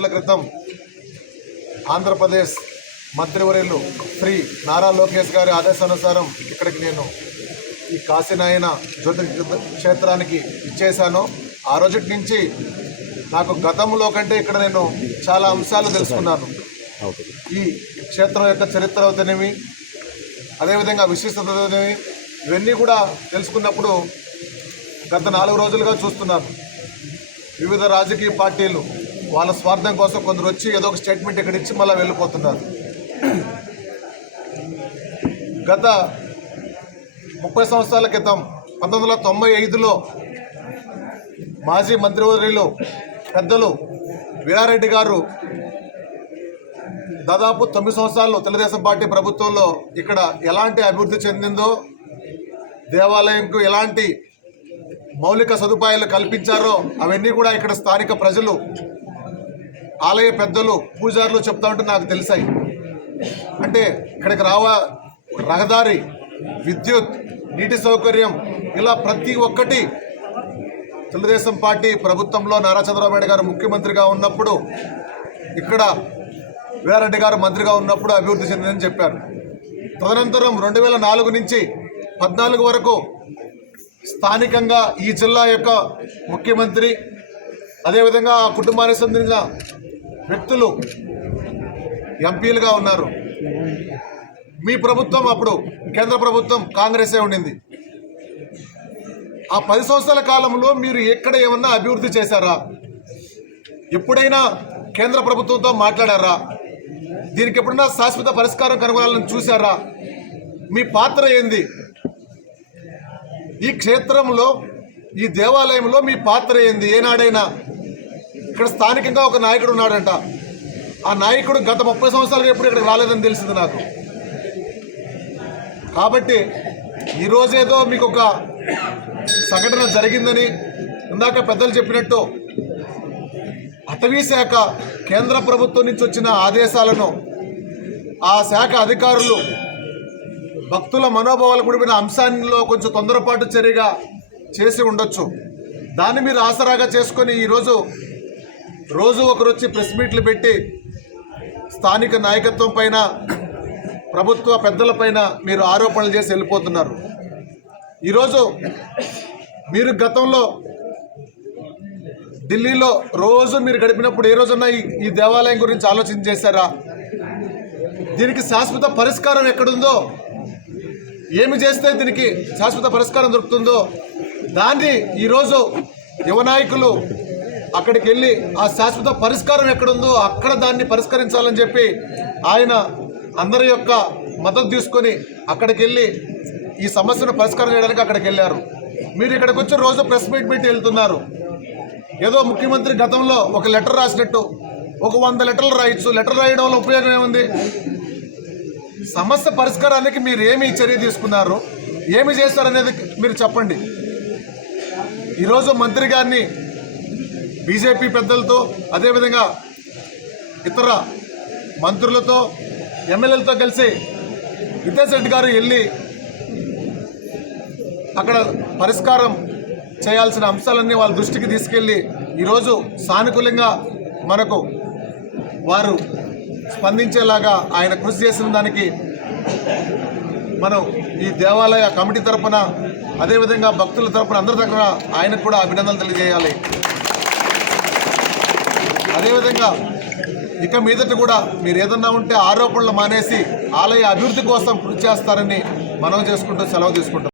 రోజుల క్రితం ఆంధ్రప్రదేశ్ మంత్రివర్యులు శ్రీ నారా లోకేష్ గారి ఆదేశానుసారం ఇక్కడికి నేను ఈ కాశీనాయన జ్యోతి క్షేత్రానికి ఇచ్చేశాను ఆ రోజుటి నుంచి నాకు గతంలో కంటే ఇక్కడ నేను చాలా అంశాలు తెలుసుకున్నాను ఈ క్షేత్రం యొక్క చరిత్ర అవుతనేవి అదేవిధంగా విశిష్టత ఇవన్నీ కూడా తెలుసుకున్నప్పుడు గత నాలుగు రోజులుగా చూస్తున్నాను వివిధ రాజకీయ పార్టీలు వాళ్ళ స్వార్థం కోసం కొందరు వచ్చి ఏదో ఒక స్టేట్మెంట్ ఇక్కడ ఇచ్చి మళ్ళీ వెళ్ళిపోతున్నారు గత ముప్పై సంవత్సరాల క్రితం పంతొమ్మిది వందల తొంభై ఐదులో మాజీ మంత్రివర్యులు పెద్దలు వీరారెడ్డి గారు దాదాపు తొమ్మిది సంవత్సరాలు తెలుగుదేశం పార్టీ ప్రభుత్వంలో ఇక్కడ ఎలాంటి అభివృద్ధి చెందిందో దేవాలయంకు ఎలాంటి మౌలిక సదుపాయాలు కల్పించారో అవన్నీ కూడా ఇక్కడ స్థానిక ప్రజలు ఆలయ పెద్దలు పూజారులు చెప్తా ఉంటే నాకు తెలిసాయి అంటే ఇక్కడికి రావా రహదారి విద్యుత్ నీటి సౌకర్యం ఇలా ప్రతి ఒక్కటి తెలుగుదేశం పార్టీ ప్రభుత్వంలో నారా చంద్రబాబు నాయుడు గారు ముఖ్యమంత్రిగా ఉన్నప్పుడు ఇక్కడ వీరారెడ్డి గారు మంత్రిగా ఉన్నప్పుడు అభివృద్ధి చెందిందని చెప్పారు తదనంతరం రెండు వేల నాలుగు నుంచి పద్నాలుగు వరకు స్థానికంగా ఈ జిల్లా యొక్క ముఖ్యమంత్రి అదేవిధంగా ఆ కుటుంబానికి సంబంధించిన వ్యక్తులు ఎంపీలుగా ఉన్నారు మీ ప్రభుత్వం అప్పుడు కేంద్ర ప్రభుత్వం కాంగ్రెసే ఉండింది ఆ పది సంవత్సరాల కాలంలో మీరు ఎక్కడ ఏమన్నా అభివృద్ధి చేశారా ఎప్పుడైనా కేంద్ర ప్రభుత్వంతో మాట్లాడారా దీనికి ఎప్పుడన్నా శాశ్వత పరిష్కారం కనుగొనాలని చూశారా మీ పాత్ర ఏంది ఈ క్షేత్రంలో ఈ దేవాలయంలో మీ పాత్ర ఏంది ఏనాడైనా ఇక్కడ స్థానికంగా ఒక నాయకుడు ఉన్నాడంట ఆ నాయకుడు గత ముప్పై సంవత్సరాలుగా ఎప్పుడు ఇక్కడికి రాలేదని తెలిసింది నాకు కాబట్టి ఈరోజేదో మీకు ఒక సంఘటన జరిగిందని ఇందాక పెద్దలు చెప్పినట్టు అటవీ శాఖ కేంద్ర ప్రభుత్వం నుంచి వచ్చిన ఆదేశాలను ఆ శాఖ అధికారులు భక్తుల మనోభావాలు కూడిపోయిన అంశాల్లో కొంచెం తొందరపాటు చర్యగా చేసి ఉండొచ్చు దాన్ని మీరు ఆసరాగా చేసుకొని ఈరోజు రోజు ఒకరు వచ్చి ప్రెస్ మీట్లు పెట్టి స్థానిక నాయకత్వం పైన ప్రభుత్వ పెద్దలపైన మీరు ఆరోపణలు చేసి వెళ్ళిపోతున్నారు ఈరోజు మీరు గతంలో ఢిల్లీలో రోజు మీరు గడిపినప్పుడు ఏ రోజున ఈ దేవాలయం గురించి ఆలోచన చేశారా దీనికి శాశ్వత పరిష్కారం ఎక్కడుందో ఏమి చేస్తే దీనికి శాశ్వత పరిష్కారం దొరుకుతుందో దాన్ని ఈరోజు యువ నాయకులు అక్కడికి వెళ్ళి ఆ శాశ్వత పరిష్కారం ఎక్కడుందో అక్కడ దాన్ని పరిష్కరించాలని చెప్పి ఆయన అందరి యొక్క మద్దతు తీసుకొని అక్కడికి వెళ్ళి ఈ సమస్యను పరిష్కారం చేయడానికి అక్కడికి వెళ్ళారు మీరు ఇక్కడికి వచ్చి రోజు ప్రెస్ మీట్ పెట్టి వెళ్తున్నారు ఏదో ముఖ్యమంత్రి గతంలో ఒక లెటర్ రాసినట్టు ఒక వంద లెటర్లు రాయొచ్చు లెటర్ రాయడం వల్ల ఉపయోగం ఏముంది సమస్య పరిష్కారానికి మీరు ఏమి చర్య తీసుకున్నారు ఏమి చేస్తారనేది మీరు చెప్పండి ఈరోజు మంత్రి గారిని బీజేపీ పెద్దలతో అదేవిధంగా ఇతర మంత్రులతో ఎమ్మెల్యేలతో కలిసి రితేష్ రెడ్డి గారు వెళ్ళి అక్కడ పరిష్కారం చేయాల్సిన అంశాలన్నీ వాళ్ళ దృష్టికి తీసుకెళ్ళి ఈరోజు సానుకూలంగా మనకు వారు స్పందించేలాగా ఆయన కృషి చేసిన దానికి మనం ఈ దేవాలయ కమిటీ తరఫున అదేవిధంగా భక్తుల తరఫున అందరి తరఫున ఆయనకు కూడా అభినందనలు తెలియజేయాలి అదేవిధంగా ఇక మీదట కూడా మీరు ఏదన్నా ఉంటే ఆరోపణలు మానేసి ఆలయ అభివృద్ధి కోసం కృషి చేస్తారని మనం చేసుకుంటూ సెలవు తీసుకుంటాం